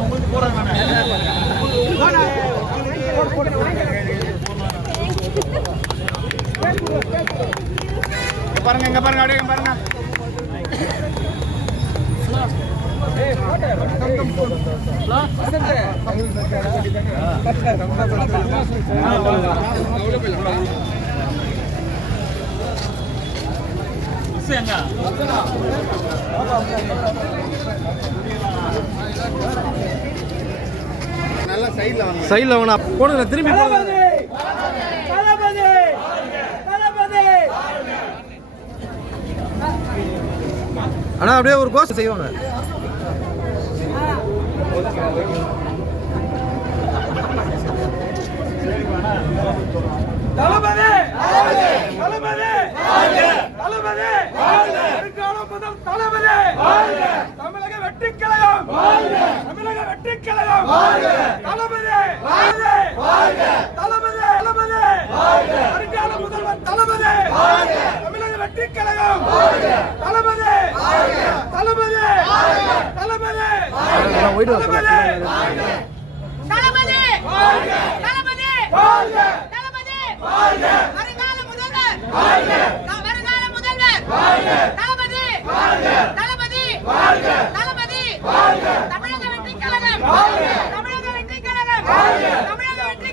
உங்களுக்கு போறாங்க பாருங்க இங்க பாருங்க அப்படியே பாருங்க. வாங்க. சைடில் வேணா போடுங்க திரும்பி போடுங்க. அப்படியே ஒரு கோஷம் செய்வாங்க. தளபதி தளபதி வருங்கால முதல் தளபதி! தமிழக வெற்றி கழகம்! தமிழக வெற்றி கழகம்! தளபதி! தளபதி! தளபதி! வருங்கால முதல்வர் தளபதி! தமிழக வெற்றி கழகம்! தளபதி! தளபதி! தளபதி! தளபதி! தளபதி தளபதி வாழ்க தளபதி வாழ்க வருங்கால முதல்வர் வாழ்க த- வருங்கால முதல்வர் வாழ்க தளபதி வாழ்க தளபதி வாழ்க தளபதி வாழ்க தமிழக வெற்றி கழகம் வாழ்க தமிழக வெற்றி கழகம் வாழ்க தமிழக வெற்றி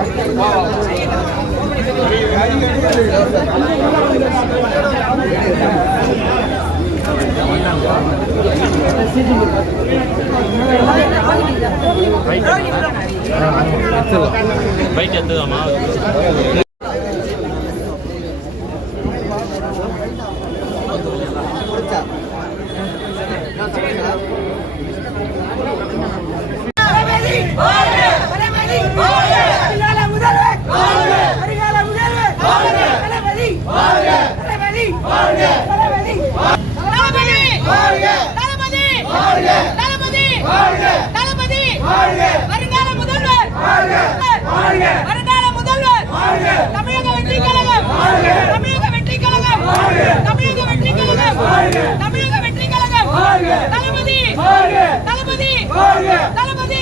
பைக் தமிழக வெற்றி கழகம் வாழ்க தளபதி வாழ்க தளபதி வாழ்க தளபதி வாழ்க தளபதி வாழ்க தளபதி தளபதி வருங்கால முதல்வர் வருங்கால முதல்வர் தளபதி தளபதி தளபதி தளபதி தளபதி தளபதி வருங்கால முதல்வர் வருங்கால முதல்வர் தமிழக வெற்றி கழகம் தமிழக வெற்றி கழகம் தமிழக வெற்றி கழகம் தமிழக வெற்றி கழகம் தளபதி தளபதி தளபதி தளபதி அங்க தளபதி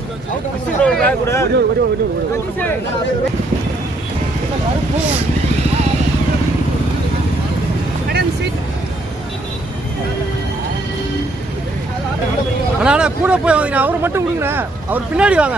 அண்ணா அண்ணா கூட போய் வாங்க அவரை மட்டும் கொடுங்க அவர் பின்னாடி வாங்க.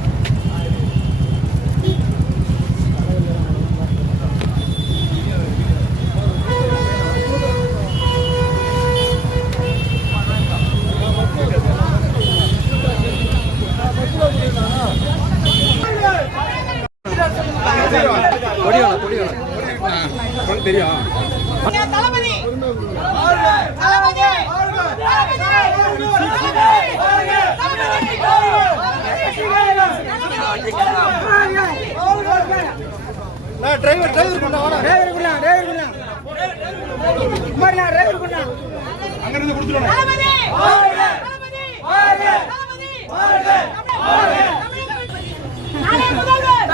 டிரைவர் டிரைவர் கொண்டா வாடா. டிரைவர் குண்ணா டிரைவர் குண்ணா குமாரியா டிரைவர் குண்ணா அங்க இருந்து கொடுத்துருவாங்க தளபதி! தளபதி! தளபதி! நாளை முதல்வர்!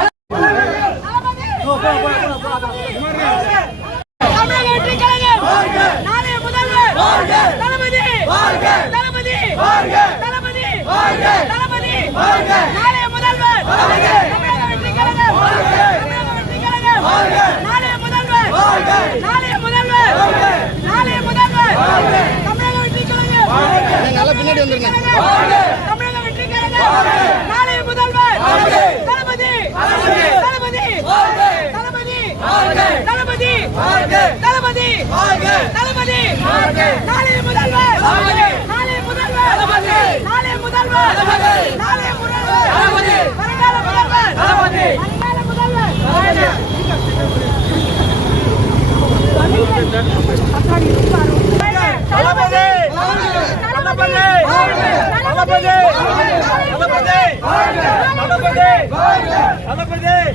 தளபதி! தமிழக வெற்றி கழகம்! நாளை முதல்வர்! தளபதி! தளபதி! தளபதி! தளபதி! நாளை முதல்வர் தமிழக வெற்றி கழகம் தமிழக வெற்றி கழகம் நாளை முதல்வர் நாளை முதல்வர் நாளை முதல்வர் தமிழக வெற்றி கழகம் நல்லா பின்னாடி வந்துருங்க தமிழக வெற்றி முதல்வர். தளபதி. தளபதி. தளபதி. தளபதி. தளபதி. தளபதி. நாளை முதல்வர். நாளை முதல்வர். நாளை முதல்வர். நாளை முதல்வர். வருங்கால முதல்வர். வருங்கால முதல்வர் தளபதி தளபதி தளபதி தளபதி தளபதி!